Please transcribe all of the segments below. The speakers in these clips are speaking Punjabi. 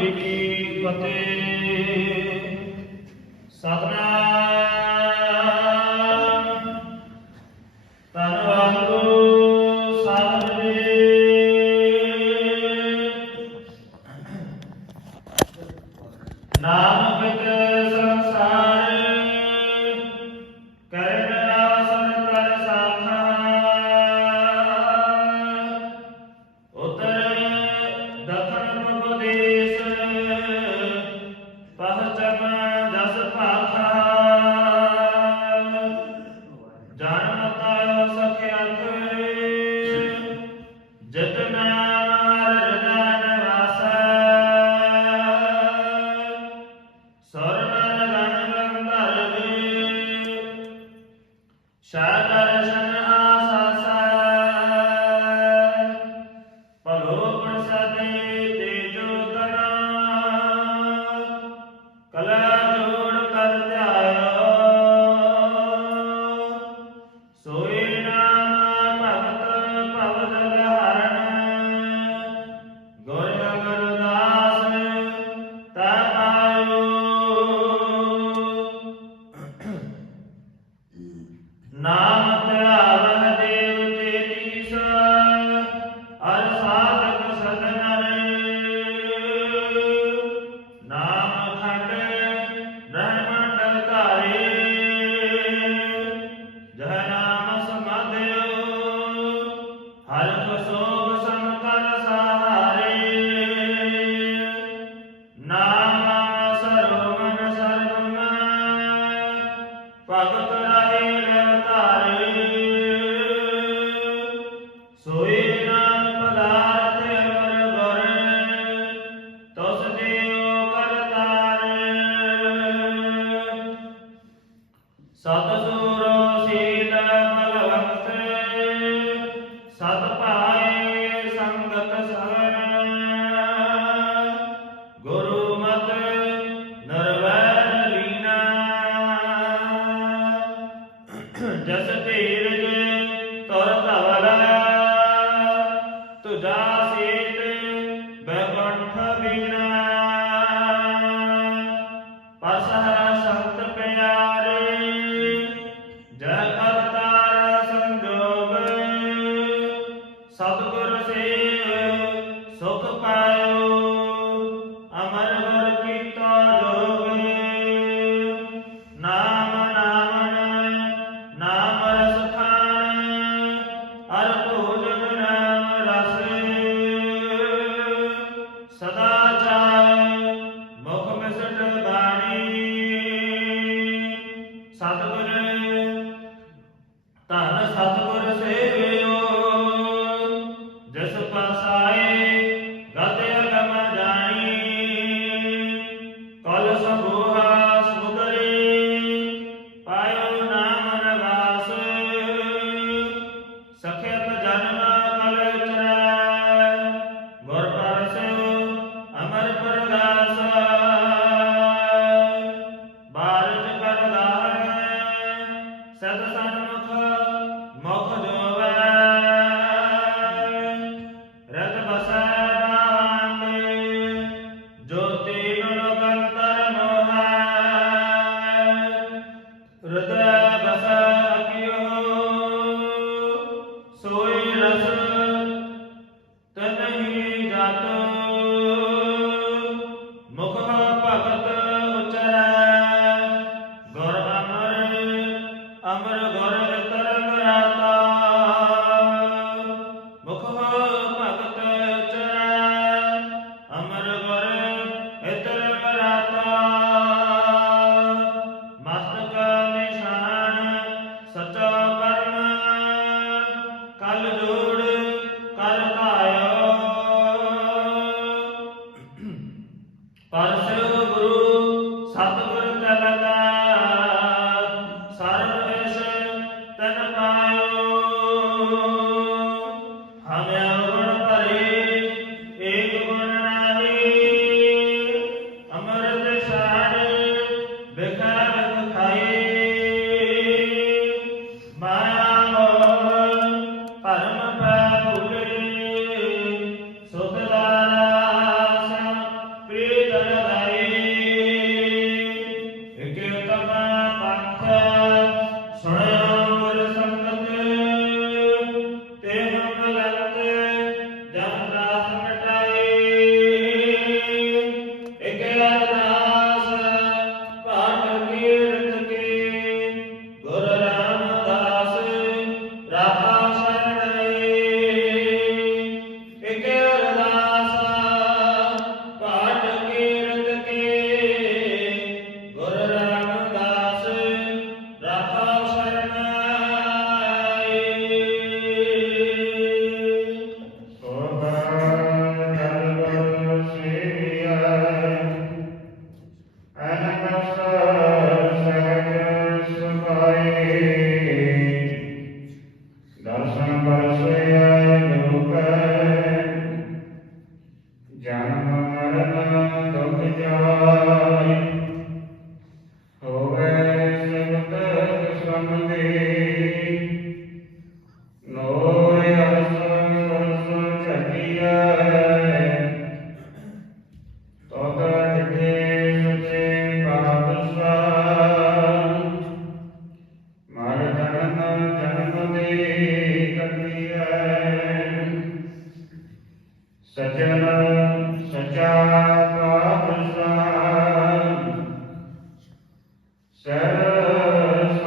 ਜੀ ਕੀ ਫਤਿਹ। ਸਤਨਾਮ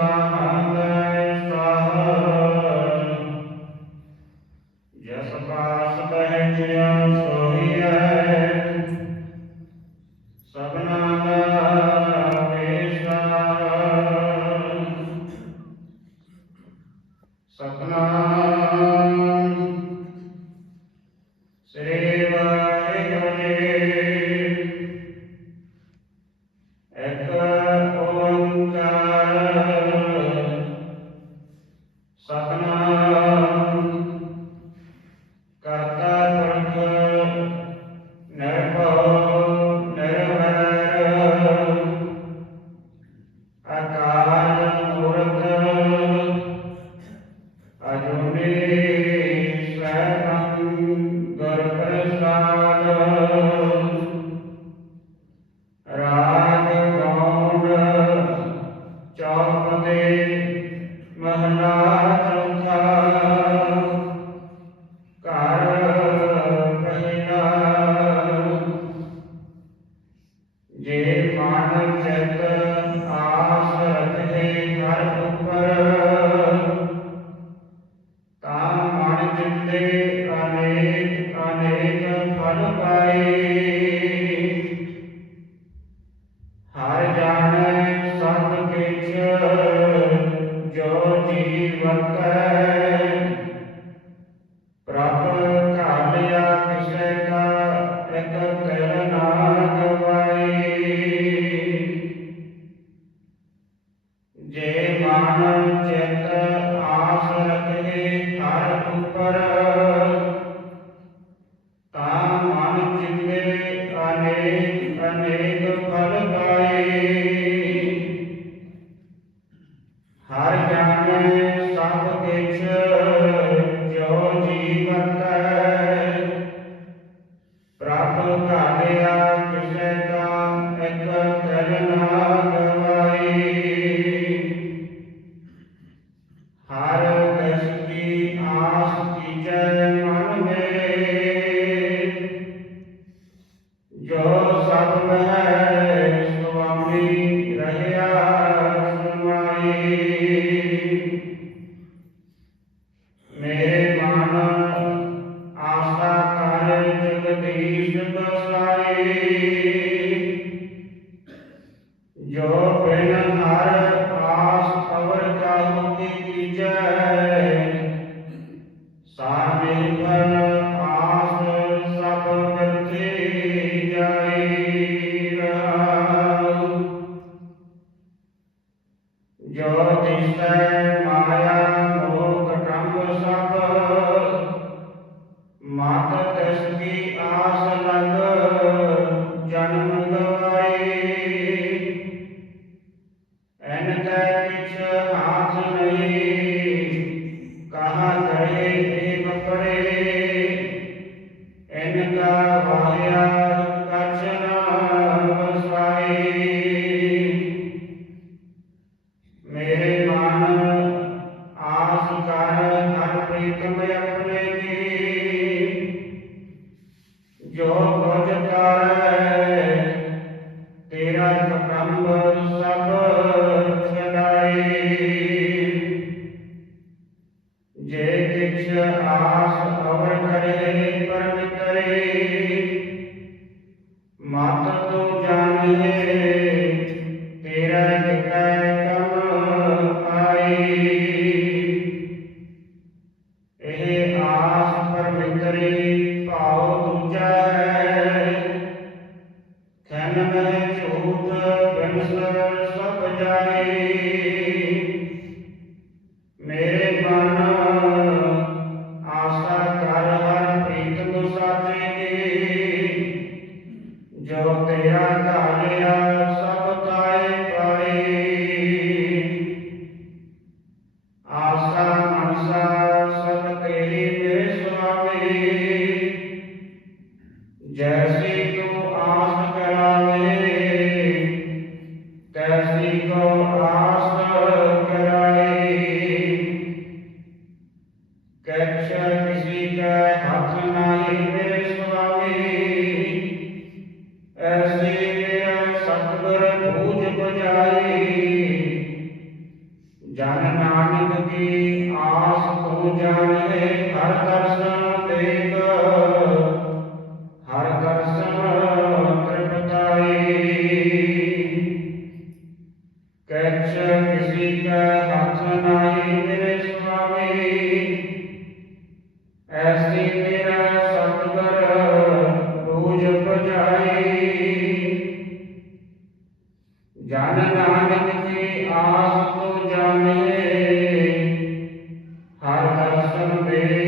Allah. ਸਤਨਾਮ ਜਾਣੀਏ ਅਗਰ ਭੂਜ ਬਜਾਏ ਜਨ ਨਾਨਕ ਕੀ ਆਸ ਤੋ ਜਾਣੇ ਹਰ ਦਰਸ਼ਨ ਦੇਖ me.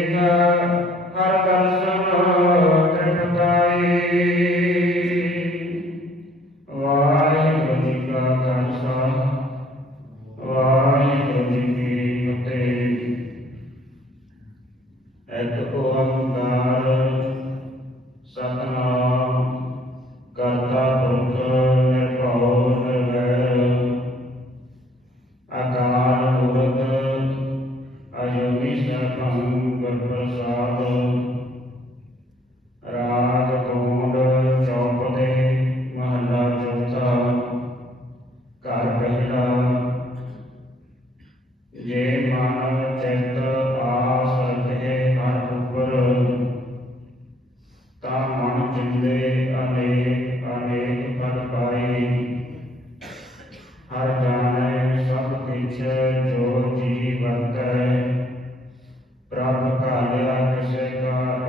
Ave Señor,